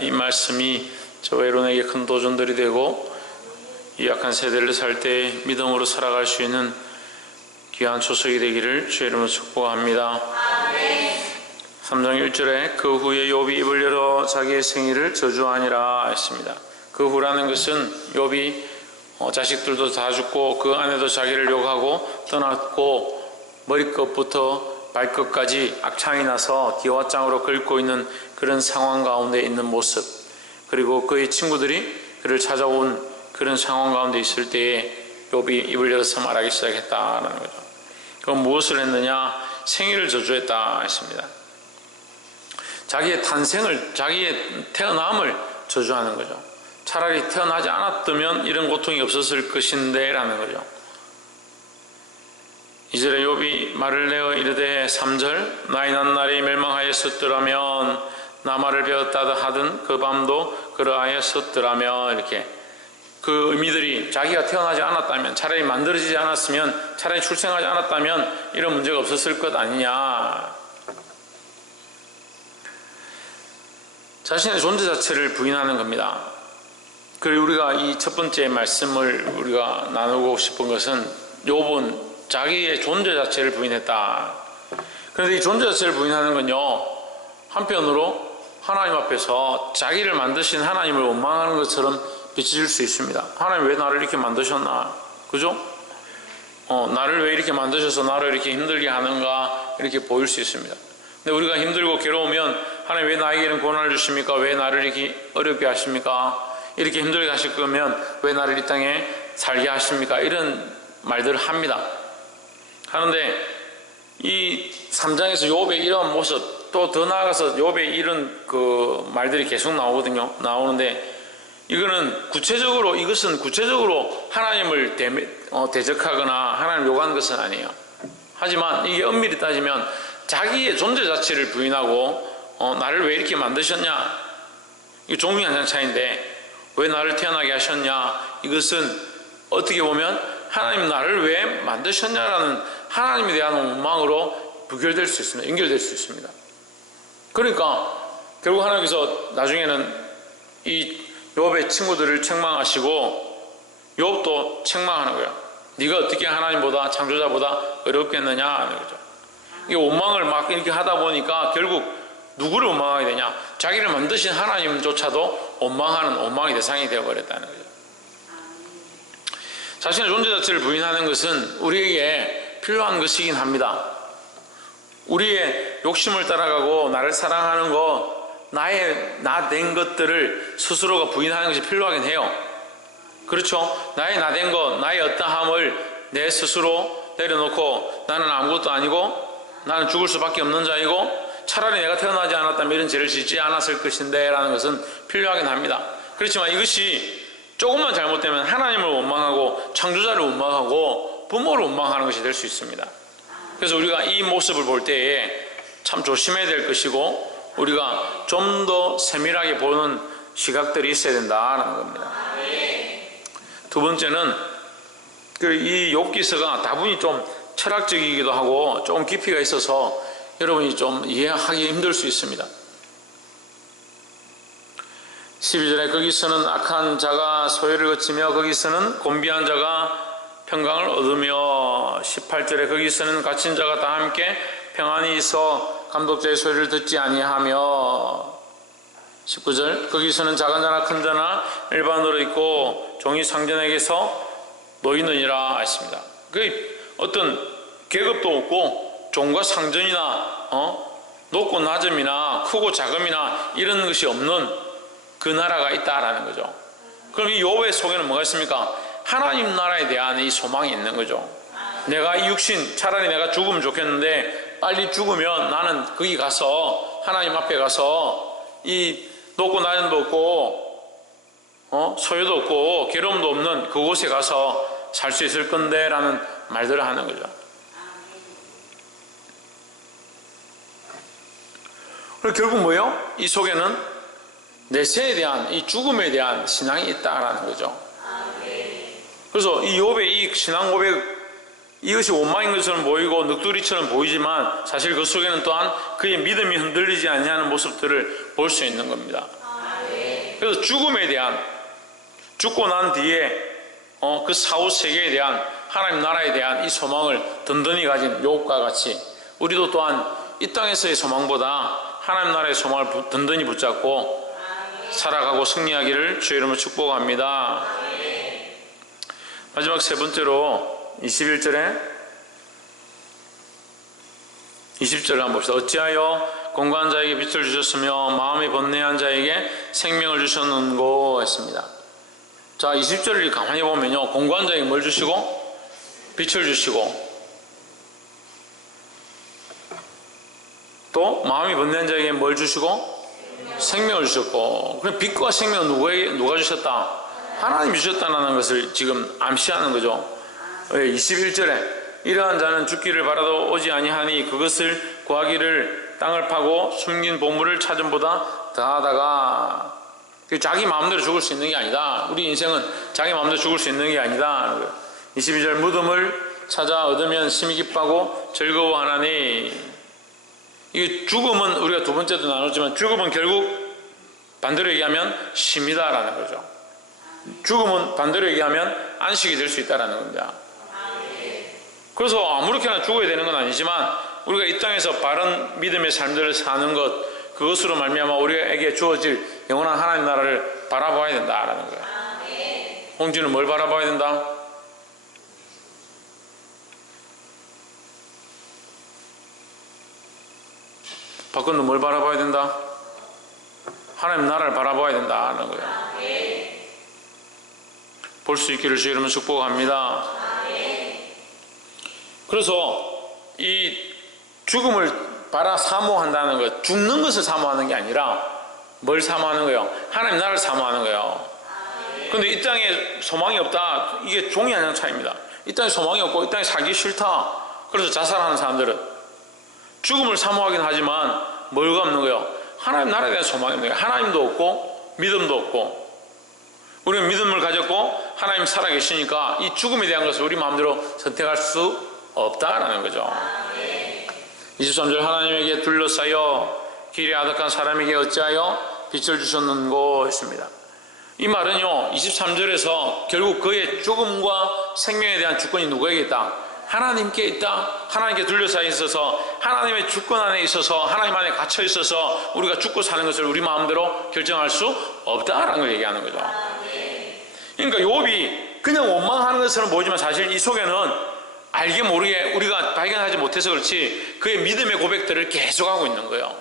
이 말씀이 저와 여러분에게 큰 도전들이 되고 이 약한 세대를 살 때 믿음으로 살아갈 수 있는 귀한 초석이 되기를 주의 이름으로 축복합니다. 3장 1절에 그 후에 욥이 입을 열어 자기의 생일을 저주하니라 했습니다. 그 후라는 것은 욥이 자식들도 다 죽고 그 아내도 자기를 욕하고 떠났고 머리끝부터 발끝까지 악창이 나서 기와장으로 긁고 있는 그런 상황 가운데 있는 모습, 그리고 그의 친구들이 그를 찾아온 그런 상황 가운데 있을 때에 욥이 입을 열어서 말하기 시작했다는 거죠. 그럼 무엇을 했느냐? 생일을 저주했다 했습니다. 자기의 탄생을, 자기의 태어남을 저주하는 거죠. 차라리 태어나지 않았다면 이런 고통이 없었을 것인데 라는 거죠. 2절에 욥이 말을 내어 이르되 3절 나의 난 날이 멸망하였었더라면 나 말을 배웠다 하던 그 밤도 그러하였었더라면, 이렇게 그 의미들이 자기가 태어나지 않았다면, 차라리 만들어지지 않았으면, 차라리 출생하지 않았다면 이런 문제가 없었을 것 아니냐. 자신의 존재 자체를 부인하는 겁니다. 그리고 우리가 이 첫 번째 말씀을 우리가 나누고 싶은 것은 욥은 자기의 존재 자체를 부인했다. 그런데 이 존재 자체를 부인하는 건요, 한편으로 하나님 앞에서 자기를 만드신 하나님을 원망하는 것처럼 비춰질 수 있습니다. 하나님 왜 나를 이렇게 만드셨나? 그죠? 나를 왜 이렇게 만드셔서 나를 이렇게 힘들게 하는가? 이렇게 보일 수 있습니다. 근데 우리가 힘들고 괴로우면 하나님 왜 나에게 이런 고난을 주십니까? 왜 나를 이렇게 어렵게 하십니까? 이렇게 힘들게 하실 거면 왜 나를 이 땅에 살게 하십니까? 이런 말들을 합니다. 하는데 이 3장에서 욥의 이런 모습, 또 더 나아가서 욥의 이런 그 말들이 계속 나오는데 이것은 구체적으로 하나님을 대적하거나 하나님을 욕하는 것은 아니에요. 하지만 이게 엄밀히 따지면 자기의 존재 자체를 부인하고 나를 왜 이렇게 만드셨냐, 이게 종이 한 장 차이인데 왜 나를 태어나게 하셨냐, 이것은 어떻게 보면 하나님 나를 왜 만드셨냐라는 하나님에 대한 원망으로 부결될 수 있습니다. 연결될 수 있습니다. 그러니까 결국 하나님께서 나중에는 이 욥의 친구들을 책망하시고 욥도 책망하는 거예요. 네가 어떻게 하나님보다, 창조자보다 어렵겠느냐 하는 거죠. 이 원망을 막 이렇게 하다 보니까 결국 누구를 원망하게 되냐? 자기를 만드신 하나님조차도 원망의 대상이 되어버렸다는 거죠. 자신의 존재 자체를 부인하는 것은 우리에게 필요한 것이긴 합니다. 우리의 욕심을 따라가고 나를 사랑하는 것, 나 된 것들을 스스로가 부인하는 것이 필요하긴 해요. 그렇죠? 나의 나 된 것, 나의 어떠함을 내 스스로 내려놓고 나는 아무것도 아니고 나는 죽을 수밖에 없는 자이고 차라리 내가 태어나지 않았다면 이런 죄를 짓지 않았을 것인데 라는 것은 필요하긴 합니다. 그렇지만 이것이 조금만 잘못되면 하나님을 원망하고 창조자를 원망하고 부모를 원망하는 것이 될 수 있습니다. 그래서 우리가 이 모습을 볼 때에 참 조심해야 될 것이고 우리가 좀 더 세밀하게 보는 시각들이 있어야 된다는 겁니다. 두 번째는 이 욥기서가 다분히 좀 철학적이기도 하고 조금 깊이가 있어서 여러분이 좀 이해하기 힘들 수 있습니다. 12절에 거기서는 악한 자가 소외를 거치며 거기서는 곤비한 자가 평강을 얻으며, 18절에 거기서는 갇힌 자가 다 함께 평안히 있어 감독자의 소리를 듣지 아니하며, 19절 거기서는 작은 자나 큰 자나 일반으로 있고 종이 상전에게서 놓이느니라 했습니다. 어떤 계급도 없고 종과 상전이나 높고 낮음이나 크고 작음이나 이런 것이 없는 그 나라가 있다라는 거죠. 그럼 이 욥의 속에는 뭐가 있습니까? 하나님 나라에 대한 이 소망이 있는 거죠. 내가 이 육신, 차라리 내가 죽으면 좋겠는데 빨리 죽으면 나는 거기 가서 하나님 앞에 가서 이 높고 낮음도 없고 소유도 없고 괴로움도 없는 그곳에 가서 살 수 있을 건데 라는 말들을 하는 거죠. 그리고 결국 뭐예요? 이 속에는 내세에 대한, 이 죽음에 대한 신앙이 있다라는 거죠. 그래서 이 욥의 이 신앙 고백, 이것이 원망인 것처럼 보이고 넋두리처럼 보이지만 사실 그 속에는 또한 그의 믿음이 흔들리지 않냐는 모습들을 볼 수 있는 겁니다. 그래서 죽음에 대한, 죽고 난 뒤에 그 사후 세계에 대한, 하나님 나라에 대한 이 소망을 든든히 가진 욥과 같이 우리도 또한 이 땅에서의 소망보다 하나님 나라의 소망을 든든히 붙잡고 살아가고 승리하기를 주의 이름으로 축복합니다. 마지막 세 번째로 21절에 20절을 한번 봅시다. 어찌하여 공고한 자에게 빛을 주셨으며 마음이 번뇌한 자에게 생명을 주셨는고 했습니다. 자, 20절을 가만히 보면요, 공고한 자에게 뭘 주시고? 빛을 주시고, 또 마음이 번뇌한 자에게 뭘 주시고? 생명을 주셨고. 그럼 빛과 생명은 누가 주셨다? 하나님이 주셨다는 것을 지금 암시하는 거죠. 21절에 이러한 자는 죽기를 바라도 오지 아니하니 그것을 구하기를 땅을 파고 숨긴 보물을 찾음보다 더하다가, 자기 마음대로 죽을 수 있는 게 아니다. 우리 인생은 자기 마음대로 죽을 수 있는 게 아니다. 22절 무덤을 찾아 얻으면 심히 기뻐하고 즐거워하나니. 이 죽음은 우리가 두 번째도 나눴지만 죽음은 결국 반대로 얘기하면 쉼이다라는 거죠. 죽음은 반대로 얘기하면 안식이 될 수 있다라는 겁니다. 그래서 아무렇게나 죽어야 되는 건 아니지만 우리가 이 땅에서 바른 믿음의 삶들을 사는 것, 그것으로 말미암아 우리에게 주어질 영원한 하나님 나라를 바라봐야 된다라는 거예요. 홍진은 뭘 바라봐야 된다? 박근도 뭘 바라봐야 된다? 하나님 나라를 바라봐야 된다는 거예요. 볼 수 있기를 주의 이름으로 축복합니다. 그래서 이 죽음을 사모한다는 것, 죽는 것을 사모하는 게 아니라 뭘 사모하는 거예요? 하나님 나라를 사모하는 거예요. 그런데 이 땅에 소망이 없다, 이게 종이 아니라는 차이입니다. 이 땅에 소망이 없고 이 땅에 살기 싫다, 그래서 자살하는 사람들은 죽음을 사모하긴 하지만 뭘가 없는 거예요? 하나님 나라에 대한 소망이 없는 거예요. 하나님도 없고 믿음도 없고. 우리는 믿음을 가졌고 하나님 살아계시니까 이 죽음에 대한 것을 우리 마음대로 선택할 수 없다라는 거죠. 23절 하나님에게 둘러싸여 길이 아득한 사람에게 어찌하여 빛을 주셨는고 했습니다. 이 말은요, 23절에서 결국 그의 죽음과 생명에 대한 주권이 누구에게 있다? 하나님께 있다. 하나님께 둘러싸여 있어서 하나님의 주권 안에 있어서 하나님 안에 갇혀 있어서 우리가 죽고 사는 것을 우리 마음대로 결정할 수 없다라는 걸 얘기하는 거죠. 그러니까 욥이 그냥 원망하는 것처럼 보이지만 사실 이 속에는 알게 모르게 우리가 발견하지 못해서 그렇지 그의 믿음의 고백들을 계속하고 있는 거예요.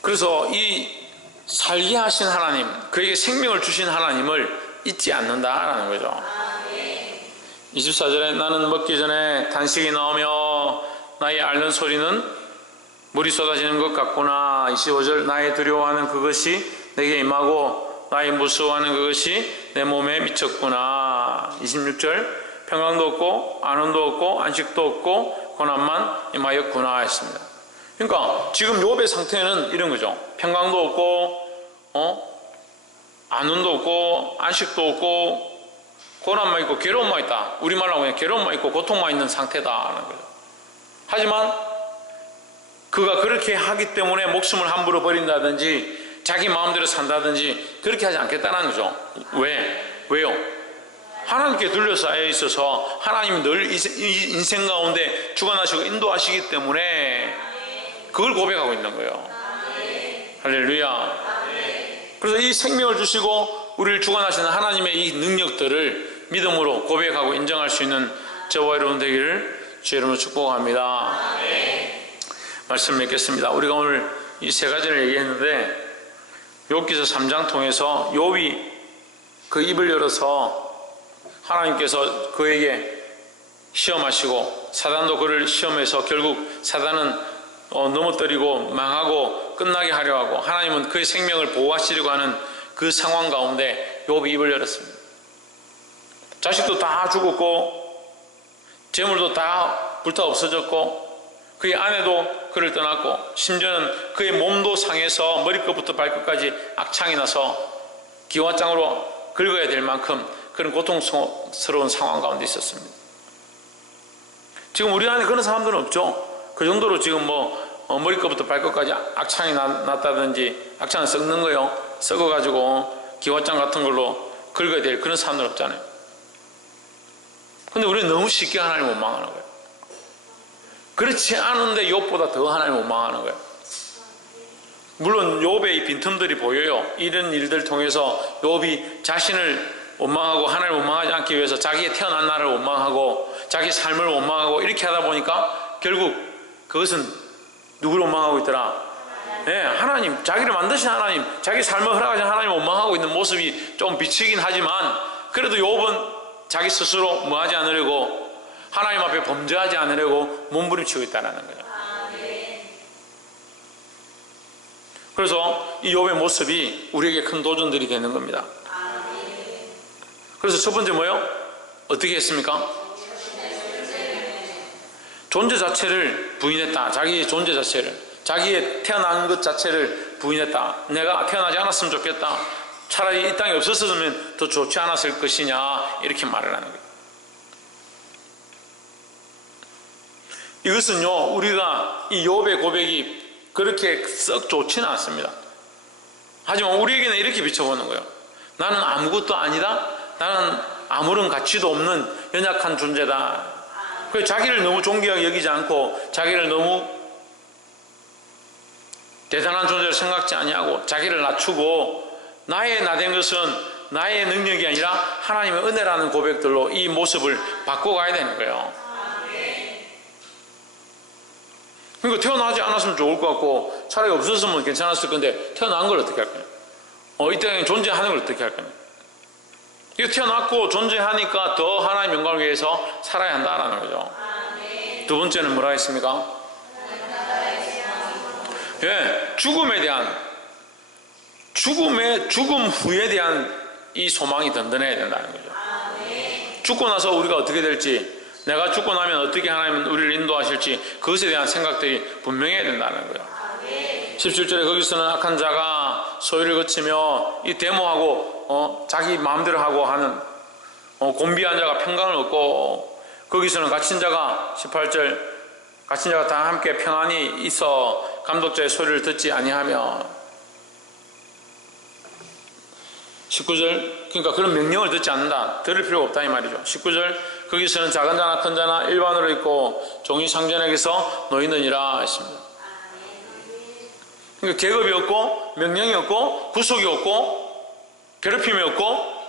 그래서 이 살게 하신 하나님, 그에게 생명을 주신 하나님을 잊지 않는다라는 거죠. 24절에 나는 먹기 전에 단식이 나오며 나의 앓는 소리는 물이 쏟아지는 것 같구나. 25절 나의 두려워하는 그것이 내게 임하고 나의 무서워하는 그것이 내 몸에 미쳤구나. 26절 평강도 없고 안온도 없고 안식도 없고 고난만 임하였구나 했습니다. 그러니까 지금 욥의 상태는 이런 거죠. 평강도 없고 안온도 없고 안식도 없고 고난만 있고 괴로움만 있다. 우리말로 그냥 괴로움만 있고 고통만 있는 상태다라는 거죠. 하지만 그가 그렇게 하기 때문에 목숨을 함부로 버린다든지 자기 마음대로 산다든지 그렇게 하지 않겠다는 거죠. 왜요? 하나님께 둘러싸여 있어서 하나님이 늘 인생 가운데 주관하시고 인도하시기 때문에 그걸 고백하고 있는 거예요. 할렐루야. 그래서 이 생명을 주시고 우리를 주관하시는 하나님의 이 능력들을 믿음으로 고백하고 인정할 수 있는 저와 여러분 되기를 주의 이름으로 축복합니다. 말씀 맺겠습니다. 우리가 오늘 이 세 가지를 얘기했는데 욥기서 3장 통해서 욥이 그 입을 열어서 하나님께서 그에게 시험하시고 사단도 그를 시험해서 결국 사단은 넘어뜨리고 망하고 끝나게 하려 하고 하나님은 그의 생명을 보호하시려고 하는 그 상황 가운데 욥이 입을 열었습니다. 자식도 다 죽었고 재물도 다 불타 없어졌고 그의 아내도 그를 떠났고 심지어는 그의 몸도 상해서 머리끝부터 발끝까지 악창이 나서 기와장으로 긁어야 될 만큼 그런 고통스러운 상황 가운데 있었습니다. 지금 우리 안에 그런 사람들은 없죠. 그 정도로 지금 머리끝부터 발끝까지 악창이 났다든지, 악창은 썩는 거요. 썩어가지고 기와장 같은 걸로 긁어야 될 그런 사람들 없잖아요. 근데 우리는 너무 쉽게 하나님을 원망하는 거예요. 그렇지 않은데 욥보다 더 하나님을 원망하는 거예요. 물론 욥의 이 빈틈들이 보여요. 이런 일들 통해서 욥이 자신을 원망하고 하나님을 원망하지 않기 위해서 자기의 태어난 날을 원망하고 자기 삶을 원망하고 이렇게 하다 보니까 결국 그것은 누구를 원망하고 있더라? 네, 하나님, 자기를 만드신 하나님, 자기 삶을 허락하신 하나님을 원망하고 있는 모습이 좀 비치긴 하지만, 그래도 욥은 자기 스스로 뭐하지 않으려고, 하나님 앞에 범죄하지 않으려고 몸부림치고 있다는 거죠. 그래서 이 욥의 모습이 우리에게 큰 도전들이 되는 겁니다. 그래서 첫 번째 뭐예요? 어떻게 했습니까? 존재 자체를 부인했다. 자기의 존재 자체를, 자기의 태어난 것 자체를 부인했다. 내가 태어나지 않았으면 좋겠다. 차라리 이 땅에 없었으면 더 좋지 않았을 것이냐, 이렇게 말을 하는 거예요. 이것은요, 우리가 이 욥의 고백이 그렇게 썩 좋지는 않습니다. 하지만 우리에게는 이렇게 비춰보는 거예요. 나는 아무것도 아니다. 나는 아무런 가치도 없는 연약한 존재다. 그래서 자기를 너무 존귀하게 여기지 않고 자기를 너무 대단한 존재로 생각지 아니하고 자기를 낮추고, 나의 나된 것은 나의 능력이 아니라 하나님의 은혜라는 고백들로 이 모습을 바꿔가야 되는 거예요. 그러니까 태어나지 않았으면 좋을 것 같고 차라리 없었으면 괜찮았을 건데 태어난 걸 어떻게 할 거냐? 이 땅에 존재하는 걸 어떻게 할 거냐? 이거 태어났고 존재하니까 더 하나님의 영광을 위해서 살아야 한다는 거죠. 두 번째는 뭐라 했습니까? 예, 죽음에 대한, 죽음 후에 대한 이 소망이 든든해야 된다는 거죠. 죽고 나서 우리가 어떻게 될지, 내가 죽고 나면 어떻게 하나님은 우리를 인도하실지, 그것에 대한 생각들이 분명해야 된다는 거예요. 17절에 거기서는 악한 자가 소유를 거치며 이 데모하고 자기 마음대로 하고 하는 곤비한 자가 평강을 얻고, 거기서는 갇힌 자가 18절, 갇힌 자가 다 함께 평안히 있어 감독자의 소리를 듣지 아니하며, 19절, 그러니까 그런 명령을 듣지 않는다, 들을 필요가 없다 이 말이죠. 19절, 거기서는 작은 자나 큰 자나 일반으로 있고 종이 상전에게서 놓이느니라 했습니다. 그러니까 계급이 없고 명령이 없고 구속이 없고 괴롭힘이 없고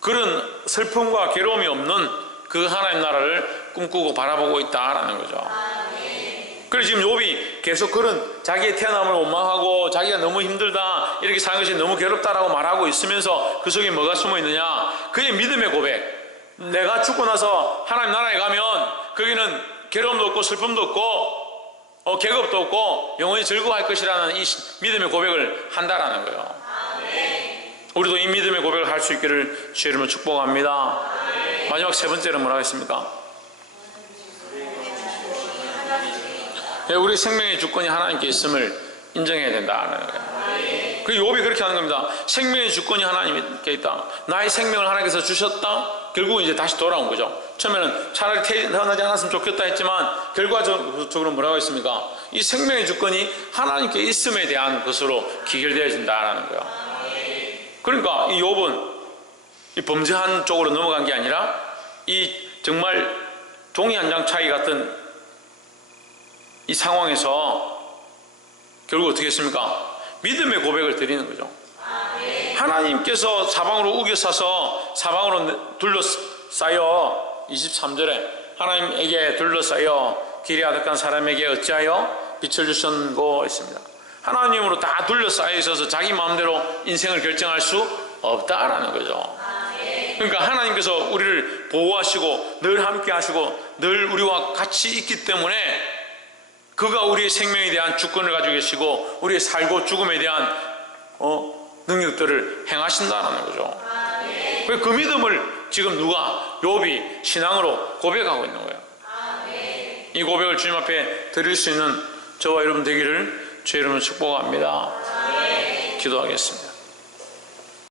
그런 슬픔과 괴로움이 없는 그 하나님 나라를 꿈꾸고 바라보고 있다라는 거죠. 그래서 지금 욥이 계속 그런 자기의 태어남을 원망하고 자기가 너무 힘들다, 이렇게 사는 것이 너무 괴롭다라고 말하고 있으면서 그 속에 뭐가 숨어 있느냐? 그의 믿음의 고백. 내가 죽고 나서 하나님 나라에 가면 거기는 괴로움도 없고 슬픔도 없고 계급도 없고 영원히 즐거워할 것이라는 이 믿음의 고백을 한다라는 거예요. 우리도 이 믿음의 고백을 할 수 있기를 주의 이름으로 축복합니다. 마지막 세 번째는 뭐라고 했습니까? 우리 생명의 주권이 하나님께 있음을 인정해야 된다는 거예요. 그 욥이 그렇게 하는 겁니다. 생명의 주권이 하나님께 있다. 나의 생명을 하나님께서 주셨다. 결국은 이제 다시 돌아온 거죠. 처음에는 차라리 태어나지 않았으면 좋겠다 했지만 결과적으로 뭐라고 했습니까? 이 생명의 주권이 하나님께 있음에 대한 것으로 기결되어진다는 거예요. 그러니까 이 욥은 이 범죄한 쪽으로 넘어간 게 아니라 이 정말 종이 한 장 차이 같은 이 상황에서 결국 어떻게 했습니까? 믿음의 고백을 드리는 거죠. 하나님께서 사방으로 우겨싸서 사방으로 둘러싸여, 23절에 하나님에게 둘러싸여 길이 아득한 사람에게 어찌하여 빛을 주셨고 있습니다. 하나님으로 다 둘러싸여 있어서 자기 마음대로 인생을 결정할 수 없다라는 거죠. 그러니까 하나님께서 우리를 보호하시고 늘 함께 하시고 늘 우리와 같이 있기 때문에 그가 우리의 생명에 대한 주권을 가지고 계시고 우리의 살고 죽음에 대한 능력들을 행하신다는 거죠. 그 믿음을 지금 누가? 욥이 신앙으로 고백하고 있는 거예요. 이 고백을 주님 앞에 드릴 수 있는 저와 여러분 되기를 주의 이름으로 축복합니다. 기도하겠습니다.